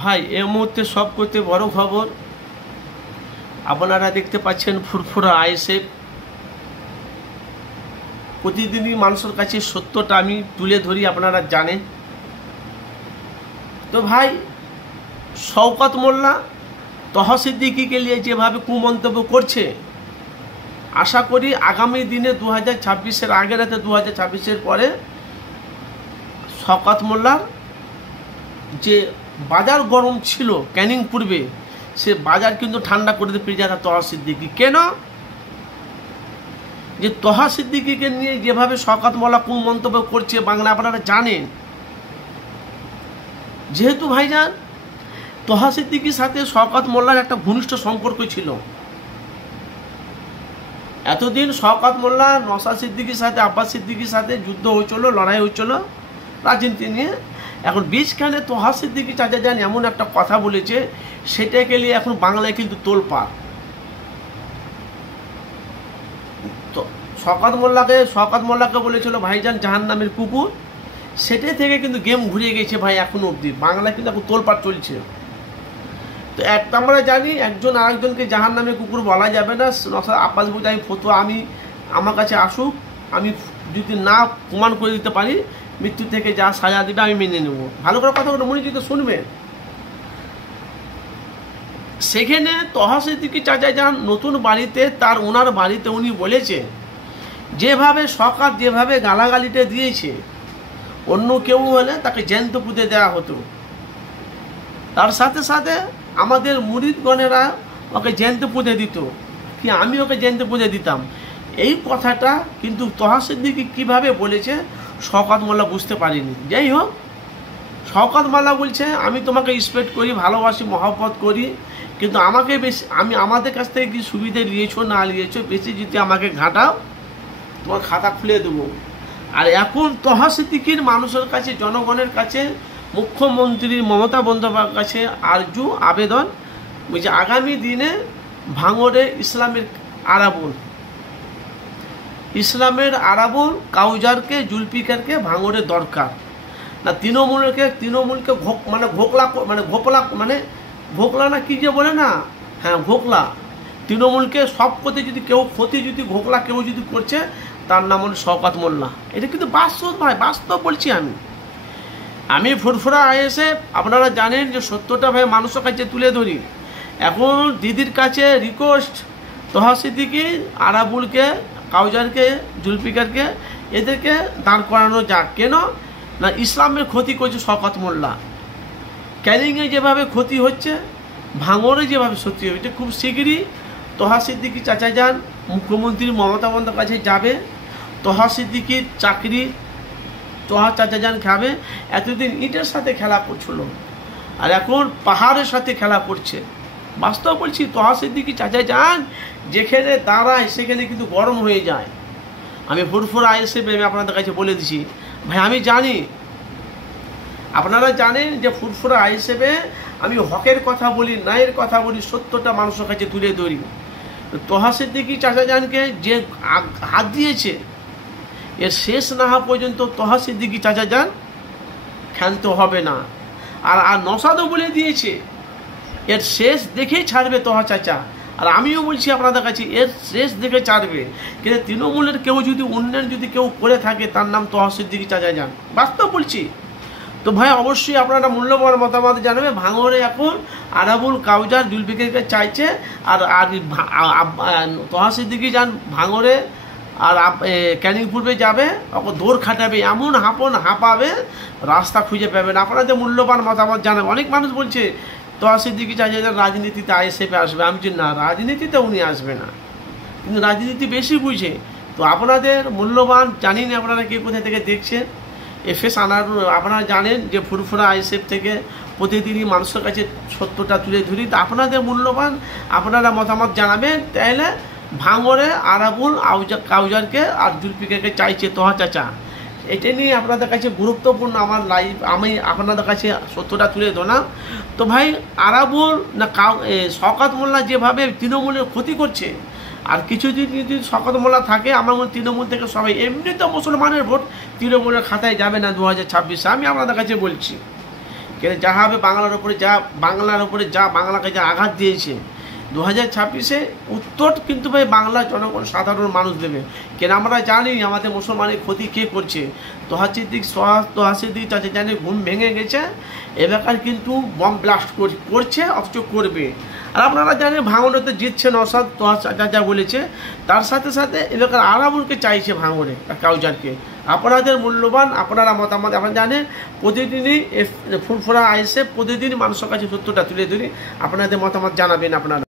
ভাই এই মুহূর্তে সব করতে বড় খবর আপনারা দেখতে পাচ্ছেন ফুরফুরা আইএসএফ প্রতিদিনই মানুষের কাছে সত্যটা আমি তুলে ধরি, আপনারা জানেন। তো ভাই শওকত মোল্লা তহা সিদ্দিকীকে নিয়ে যেভাবে কুমন্তব্য করছে, আশা করি আগামী দিনে 2026-এর আগে রাতে 2026-এর পরে শওকত মোল্লার যে বাজার গরম ছিল ক্যানিং পূর্বে, সে বাজার কিন্তু ঠান্ডা করে দিয়ে পেয়ে যায় তহা সিদ্দিকী। কেন? যে তহা সিদ্দিকীকে নিয়ে যেভাবে শওকত মোল্লা কুমন্তব্য করছে বাংলা আপনারা জানেন। যেহেতু ভাইজান তহা সিদ্দিকীর সাথে শওকত মোল্লার একটা ঘনিষ্ঠ সম্পর্ক ছিল, এতদিন শওকত মোল্লা নওশাদ সিদ্দিকীর সাথে আব্বাস সিদ্দিকীর সাথে যুদ্ধ হয়েছিল, লড়াই হয়েছিল রাজনীতি নিয়ে। এখন বীজখানে তহা সিদ্দিকী চাচা যান এমন একটা কথা বলেছে, সেটাকে নিয়ে এখন বাংলায় কিন্তু তোলপাড়। তো শওকত মোল্লাকে বলেছিল ভাইজান জাহান্নামের কুকুর, সেটাই থেকে কিন্তু গেম ঘুরিয়ে গেছে ভাই এখনো অবধি। বাংলায় কিন্তু এখন তোলপাড় চলছে। তো একটা আমরা জানি একজন আরেকজনকে জাহান্নামের কুকুর বলা যাবে না। আব্বাস বলতে আমি ফতোয়া আমার কাছে আসুক, আমি যদি না প্রমাণ করে দিতে পারি মৃত্যু থেকে যা সাজা দিবে আমি মেনে নেব। ভালো করে কথা বলে মনে যদি শুনবেন। সেখানে তহা সিদ্দিকী চাচা যান নতুন বাড়িতে ওনার বাড়িতে উনি বলেছে যেভাবে শওকত যেভাবে গালাগালিটা দিয়েছে, অন্য কেউ হলে তাকে জ্যান্ত পুঁতে দেওয়া হতো। তার সাথে সাথে আমাদের মুরিদগণেরা ওকে জ্যান্ত পুঁতে দিত, কি আমি ওকে জ্যান্ত পুঁতে দিতাম। এই কথাটা কিন্তু তহা সিদ্দিকী কীভাবে বলেছে শওকত মোল্লা বুঝতে পারিনি। যাই হোক, শওকত মোল্লা বলছে আমি তোমাকে রেসপেক্ট করি, ভালোবাসি, মহব্বত করি, কিন্তু আমাকে বেশি আমাদের কাছ থেকে কি সুবিধে নিয়েছো না নিয়েছো, বেশি যদি আমাকে ঘাটাও তোমার খাতা খুলে দেবো। আর এখন তহা সিদ্দিকীর মানুষের কাছে, জনগণের কাছে, মুখ্যমন্ত্রী মমতা বন্দ্যোপাধ্যায়ের কাছে আরজু আবেদন, বলছে আগামী দিনে ভাঙড়ে ইসলামের আরাবুল কাউজারকে জুলফিকারকে ভাঙড়ে দরকার না। তৃণমূলকে ঘোকলা না কি যে বলে না, হ্যাঁ ঘোকলা। তৃণমূলকে সব ক্ষতি যদি কেউ ঘোকলা কেউ যদি করছে, তার নাম হল শওকত মোল্লা। এটা কিন্তু বাস্তব ভাই, বাস্তব বলছি আমি ফুরফুরা আইএসএফ। আপনারা জানেন যে সত্যটা ভাই মানুষের কাছে তুলে ধরি। এখন দিদির কাছে রিকোয়েস্ট, তহা সিদ্দিকী, আরাবুলকে, কাউজারকে, জুলফিকারকে, এদেরকে দাঁড় করানো যাক। কেন না, ইসলামের ক্ষতি করছে শওকত মোল্লা। ক্যানিংয়ে যেভাবে ক্ষতি হচ্ছে, ভাঙড়ে যেভাবে ক্ষতি হচ্ছে, খুব শীঘ্রই তহা সিদ্দিকী চাচা যান মুখ্যমন্ত্রী মমতা বন্দ্যোপাধ্যায়ের কাছে যাবে। তহা সিদ্দিকীর চাকরি তহা চাচা যান খাবে। এতদিন ইটের সাথে খেলা করছিল, আর এখন পাহাড়ের সাথে খেলা করছে। বাস্তব বলছি, তহা সিদ্দিকী চাচা যান যেখানে দাঁড়ায় সেখানে কিন্তু গরম হয়ে যায়। আমি ফুরফুরা আইএসএফ আমি আপনাদের কাছে বলে দিছি ভাই, আমি জানি আপনারা জানেন যে ফুরফুরা আইএসএফে আমি হকের কথা বলি, ন্যায়ের কথা বলি, সত্যটা মানুষের কাছে তুলে ধরি। তহা সিদ্দিকী চাচা যানকে যে হাত দিয়েছে, এর শেষ না হওয়া পর্যন্ত তহা সিদ্দিকী চাচা যান ক্ষান্ত হবে না। আর নওশাদও বলে দিয়েছে এর শেষ দেখেই ছাড়বে তহা চাচা। আর আমিও বলছি আপনাদের কাছে এর শেষ দেখে ছাড়বে। কিন্তু তৃণমূলের কেউ যদি উন্নয়ন যদি কেউ করে থাকে, তার নাম তহা সিদ্দিকী চাচা যান। বাস্তব বলছি। তো ভাই অবশ্যই আপনারা মূল্যবান মতামত জানাবে। ভাঙড়ে এখন আরাবুল কাউজার জুলফিকারকে চাইছে, আর তহা সিদ্দিকী যান ভাঙড়ে আর ক্যানিং পূর্বে যাবে, ওকে দৌড় খাটাবে, এমন হাঁপাবে রাস্তা খুঁজে পাবেন। আপনাদের মূল্যবান মতামত জানাবে। অনেক মানুষ বলছে তহা সিদ্দিকী চাইছে রাজনীতিতে আইএসএফে আসবে। আমি বলছি না, রাজনীতিতে উনি আসবে না, কিন্তু রাজনীতি বেশি বুঝে। তো আপনাদের মূল্যবান, জানি না আপনারা কে কোথা থেকে দেখছেন, এফএস আনারুল। আপনারা জানেন যে ফুরফুরা আইএসএফ থেকে প্রতিদিনই মানুষের কাছে সত্যটা তুলে ধরি। তো আপনাদের মূল্যবান আপনারা মতামত জানাবেন। তাহলে ভাঙড়ে আরাবুল কাউজারকে আর জুলফিকারকে চাইছে তহা চাচা, এটা নিয়ে আপনাদের কাছে গুরুত্বপূর্ণ আমার লাইভ, আমি আপনাদের কাছে সত্যটা তুলে ধরলাম। তো ভাই আরাবুল না শওকত মোল্লা যেভাবে তৃণমূলের ক্ষতি করছে, আর কিছু যদি শওকত মোল্লা থাকে, আমার মনে তৃণমূল থেকে সবাই, এমনি তো মুসলমানের ভোট তৃণমূলের খাতায় যাবে না 2026-এ। আমি আপনাদের কাছে বলছি কেন যা হবে বাংলার উপরে যা বাংলাকে যা আঘাত দিয়েছে 2026-এ উত্তর কিন্তু ভাই বাংলার জনগণ সাধারণ মানুষ দেবে। কেন আমরা জানি আমাদের মুসলমানের ক্ষতি কে করছে। তোহাসিদ্দিক তাতে জানি ঘুম ভেঙে গেছে, এলাকার কিন্তু বম ব্লাস্ট করছে অথচ করবে। আর আপনারা জানেন ভাঙড়ে জিতছে নওশাদ যা বলেছে, তার সাথে সাথে এলাকার আরামুলকে চাইছে ভাঙড়ে কাউজারকে। আপনাদের মূল্যবান আপনারা মতামত আপনারা জানেন, প্রতিদিনই ফুরফুরা আইসে প্রতিদিনই মানুষের কাছে সত্যটা তুলে ধরি, আপনাদের মতামত জানাবেন আপনারা।